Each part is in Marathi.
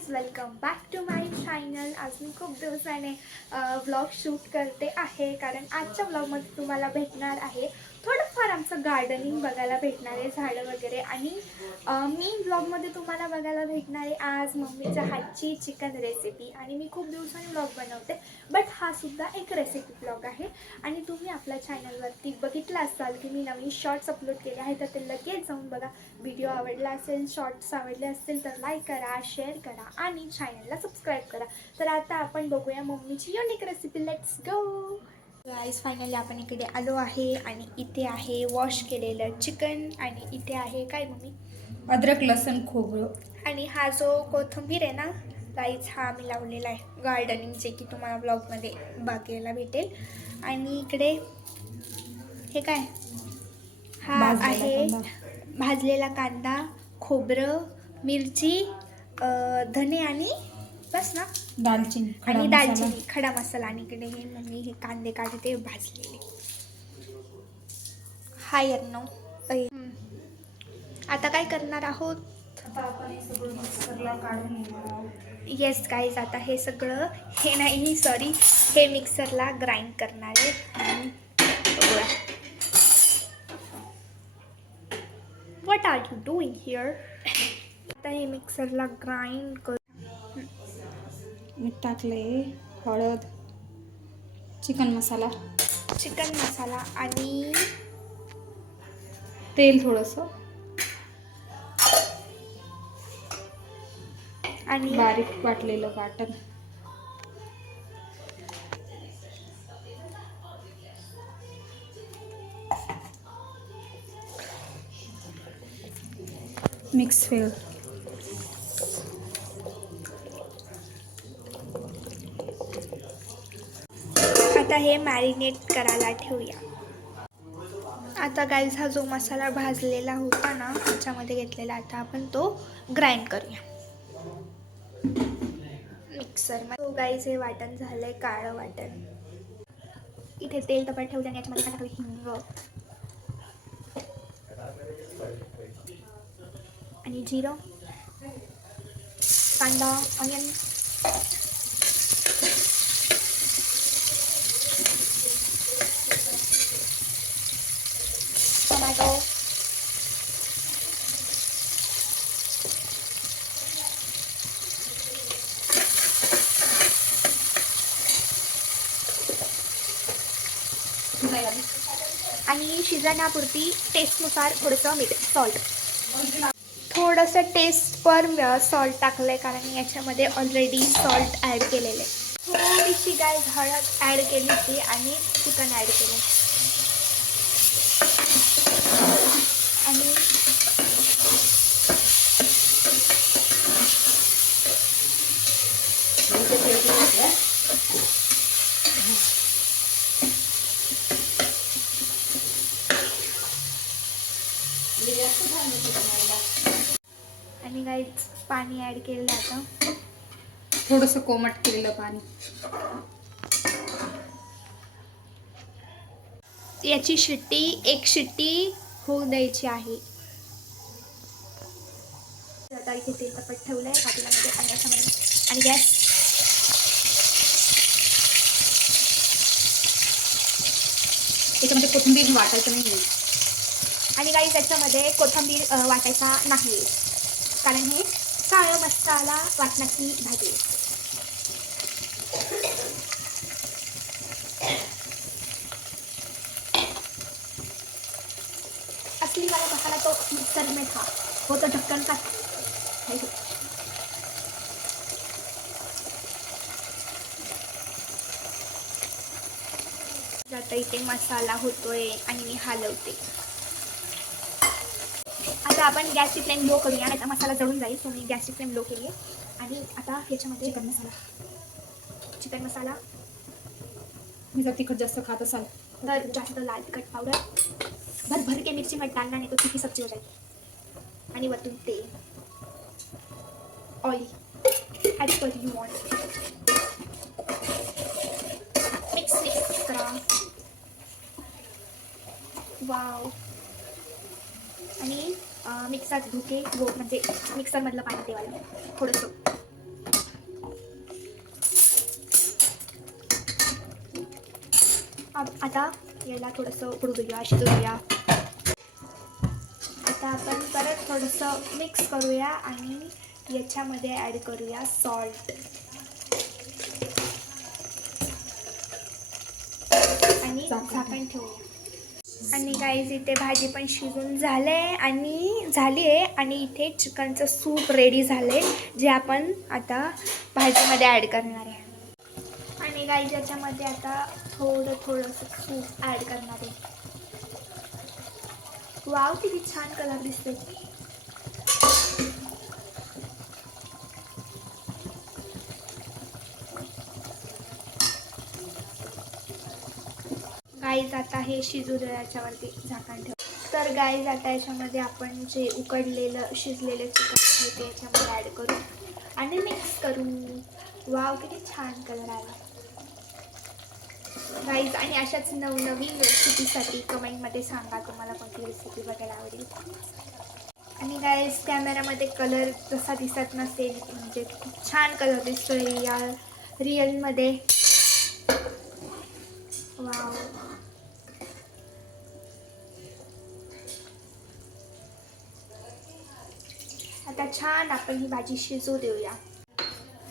Guys, welcome back to my channel. आज मी खूप दिवसाने व्लॉग शूट करते आहे कारण आजच्या व्लॉगमध्ये तुम्हाला भेटणार आहे थोडंफार आमचं गार्डनिंग बघायला भेटणार आहे, झाडं वगैरे. आणि मी व्लॉगमध्ये तुम्हाला बघायला भेटणार आहे आज मम्मीच्या हातची चिकन रेसिपी. आणि मी खूप दिवसांनी व्लॉग बनवते, बट हा सुद्धा एक रेसिपी व्लॉग आहे. आणि तुम्ही आपल्या चॅनलवरती बघितलं असाल की मी नवीन शॉर्ट्स अपलोड केले आहेत, तर ते लगेच जाऊन बघा. व्हिडिओ आवडला असेल, शॉर्ट्स आवडले असतील तर लाईक करा, शेअर करा आणि चॅनलला सबस्क्राईब करा. तर आता आपण बघूया मम्मीची unique recipe. Let's go guys. Finally आपण इकडे आलो आहे आणि इथे आहे वॉश केलेलं चिकन आणि इथे आहे काय मम्मी, अद्रक लसूण खोबरं. आणि हा जो कोथिंबीर आहे ना गाईज, हा मी लावलेला आहे गार्डनिंग, जे की तुम्हाला ब्लॉगमध्ये बघायला भेटेल. आणि इकडे हे काय, हा आहे भाजलेला कांदा, खोबरं, मिरची, धने आणि बस ना, दालचिनी, आणि दालचिनी, खडा मसाला. आणि इकडे हे मम्मी हे कांदे काढते भाजलेले. हाय अर्णव. आता काय करणार आहोत? आता आपण हे सगळं मिक्सरला काढून घेणार आहोत. येस गाईज, आता हे सगळं, हे नाही सॉरी, हे मिक्सरला ग्राइंड करणार आहे. आणि बघूया, what are you doing here. आता हे मिक्सरला ग्राइंड कर. मीठ टाकले, हळद, चिकन मसाला आणि तेल थोडंसं, आणि बारीक वाटलेलं वाटण, मिक्स फेल. आता हे मॅरिनेट करायला ठेवूया. आता गाईज, हा जो मसाला भाजलेला होता ना त्याच्यामध्ये घेतलेला, आता आपण तो ग्राइंड करूया मिक्सरमध्ये. तो गाईज, हे वाटण झालंय काळं वाटण. इथे तेल तपत ठेवलं आणि याच्यामध्ये टाकलं हिंग आणि जिरं, कांदा, ऑनियन, टोमॅटो, आणि शिजण्यापुरती टेस्टनुसार थोडंसं मीठ, सॉल्ट, थोडंसं टेस्ट पर सॉल्ट टाकलं आहे कारण याच्यामध्ये ऑलरेडी सॉल्ट ॲड केलेलं आहे. थोडीशी गाईज हळद ॲड केली होती आणि चिकन ॲड केलं आणि गाईज पाणी ॲड केलेलं आता, थोडंसं कोमट केलेलं पाणी. याची एक शिट्टी होऊ द्यायची आहे. आता इथे तेल तपत ठेवलं आहे पातेल्यामध्ये आणि याच्यामध्ये, आणि गॅस त्याच्यामध्ये कोथिंबीर वाटायचं नाही. आणि गाईज याच्यामध्ये कोथिंबीर वाटायचा नाही कारण हे काळा मसाला वाटण्याची भाजी आहे. असली वाला मसाला तो मिक्सर में था, वो तो ढक्कन का है. आता इथे मसाला होतोय आणि मी हलवते. आता आपण गॅसची फ्लेम लो करूया, नाही तर मसाला जळून जाईल. सो मी गॅसची फ्लेम लो केली आहे. आणि आता ह्याच्यामध्ये चिकन मसाला, मी जर तिखट जास्त खात असाल तर जास्त लाल तिखट पावडर, भर के मिर्ची मत डालना, नहीं तो तीखी सब्जी हो जाएगी. आणि वरतून तेल, oil as per you want. Mix करा. वाव. आणि मिक्सर धुके, वो म्हणजे मिक्सरमधलं पाणी देवायला थोडंसं. आता याला थोडंसं उकडू देऊया, शिजवूया. आता आपण परत थोडंसं मिक्स करूया आणि याच्यामध्ये ॲड करूया सॉल्ट आणि झाकण ठेवूया. आणि गाईज इथे भाजी पण शिजून झाली आहे आणि इथे चिकनचं सूप रेडी झालं आहे, जे आपण आता भाजीमध्ये ॲड करणार आहे. आणि गाईज याच्यामध्ये आता थोडंसं सूप ॲड करणार आहे. वाव, किती छान कलर दिसते. गाईज आता हे शिजू दे, याच्यावरती झाकण ठेव. तर गाईज आता याच्यामध्ये आपण जे उकडलेलं शिजलेलं चिकन आहे ते याच्यामध्ये ॲड करू आणि मिक्स करू. वाव, किती छान कलर आला गाईज. आणि अशाच नवनवीन रेसिपीसाठी कमेंटमध्ये सांगा तुम्हाला कोणती रेसिपी बघायला आवडेल. आणि गाईज कॅमेरामध्ये कलर जसा दिसत नसेल, म्हणजे खूप छान कलर दिसतोय या रिअलमध्ये. वाव. आता छान आपण ही भाजी शिजू देऊया.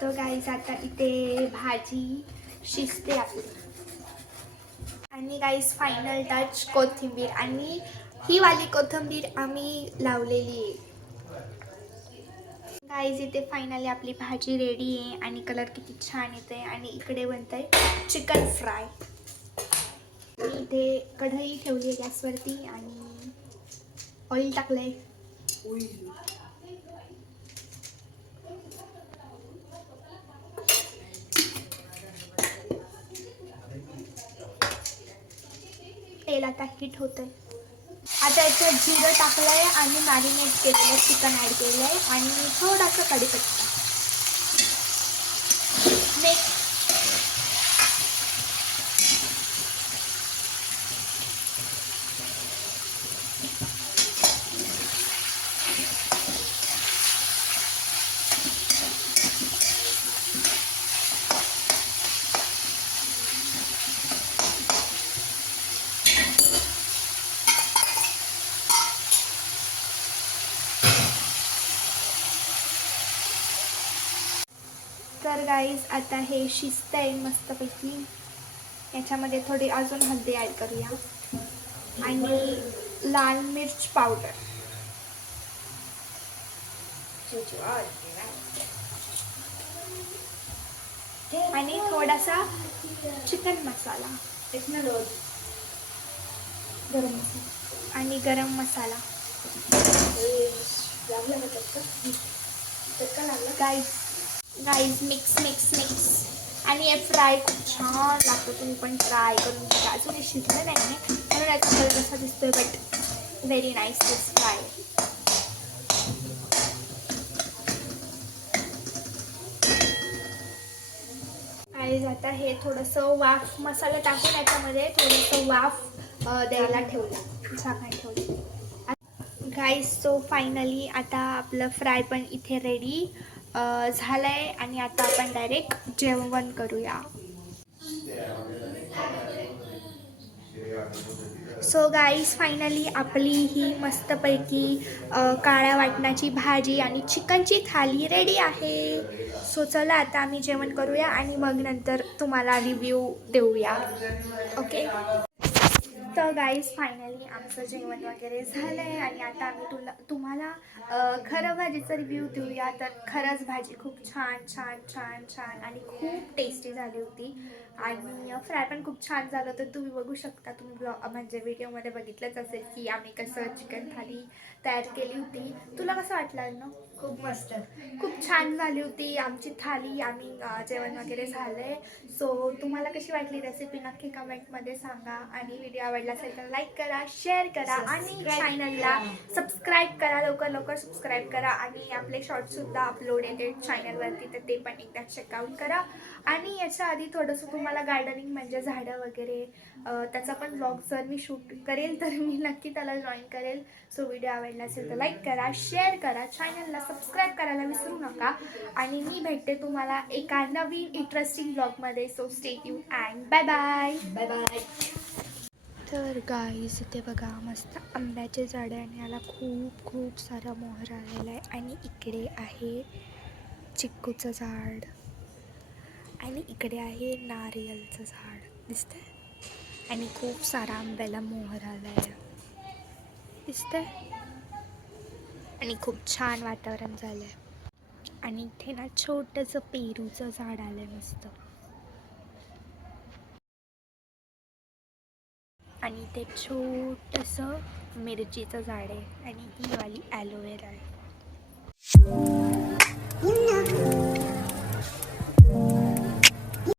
तर गाईज आता इथे भाजी शिजते आपली. आणि गाईज फायनल टच कोथिंबीर, आणि ही वाली कोथिंबीर आम्ही लावलेली आहे. गाईज इथे फायनली आपली भाजी रेडी आहे आणि कलर किती छान येते. आणि इकडे बनतंय चिकन फ्राय. मी इथे कढई ठेवली आहे गॅसवरती आणि ऑइल टाकलंय. तेल आता हीट होतंय. आता याच्यात जिरं टाकलंय आणि मॅरिनेट केलेलं चिकन ॲड केलंय आणि थोडासा कढीपत्ता. नेक्स्ट तर गाईज आता हे शिजतंय मस्तपैकी. याच्यामध्ये थोडी अजून हळदी ॲड करूया आणि लाल मिर्च पावडर आणि थोडासा चिकन मसाला आणि गरम मसाला. गाईज मिक्स आणि हे फ्राय खूप छान लागतं. तुम्ही पण ट्राय करून बघा. अजून हे शिजलं नाही आहे म्हणून याचा कलर कसा दिसतोय, but very nice this fry. Guys आता हे थोडंसं वाफ मसाला टाकून याच्यामध्ये थोडंसं वाफ द्यायला ठेवलं, झाकण ठेवलं. गाईज सो फायनली आता आपलं फ्राय पण इथे रेडी झालं आहे आणि आता आपण डायरेक्ट जेवण करूया. सो गाईज फायनली आपली ही मस्तपैकी काळ्या वाटणाची भाजी आणि चिकनची थाली रेडी आहे. सो चला आता आम्ही जेवण करूया आणि मग नंतर तुम्हाला रिव्ह्यू देऊया. ओके. तर गाईज फायनली आमचं जेवण वगैरे झालं आहे आणि आता आम्ही तुम्हाला खरं भाजीचा रिव्ह्यू देऊया. तर खरंच भाजी खूप छान आणि खूप टेस्टी झाली होती आणि फ्राय पण खूप छान झालं. तर तुम्ही बघू शकता, तुम्ही म्हणजे व्हिडिओमध्ये बघितलंच असेल की आम्ही कसं चिकन थाली तयार केली होती. तुला कसं वाटलं ना? खूप मस्त, खूप छान झाली होती आमची थाली. आम्ही जेवण वगैरे झालं आहे. सो तुम्हाला कशी वाटली रेसिपी नक्की कमेंटमध्ये सांगा. आणि व्हिडिओ आवडला असेल तर लाईक करा, शेअर करा आणि चॅनलला सबस्क्राईब करा. लवकर सबस्क्राईब करा. आणि आपले शॉर्ट्ससुद्धा अपलोड येते चॅनलवरती, तर ते पण एकदा चेकआउट करा. आणि याच्या आधी थोडंसं तुम्हाला गार्डनिंग म्हणजे झाडं वगैरे त्याचा पण ब्लॉग जर मी शूट करेल तर मी नक्की त्याला जॉईन करेल. सो व्हिडिओ आवडला असेल तर लाईक करा, शेअर करा, चॅनलला सबस्क्राईब करायला विसरू नका. आणि मी भेटते तुम्हाला एका नवीन इंटरेस्टिंग ब्लॉगमध्ये. So stay tuned and bye bye. तर गाईज इथे बघा मस्त आंब्याचे झाड आहे आणि याला खूप खूप सारा मोहर आलेला आहे. आणि इकडे आहे चिक्कूचं झाड आणि इकडे आहे नारियलचं झाड दिसतंय. आणि खूप सारा आंब्याला मोहर आला आहे दिसतंय. आणि खूप छान वातावरण झालं आहे. आणि इथे ना छोटंसं पेरूचं झाड आलं आहे मस्त. आणि ते छोटंसं मिरचीचं झाड आहे आणि ही वाली ॲलोवेरा आहे.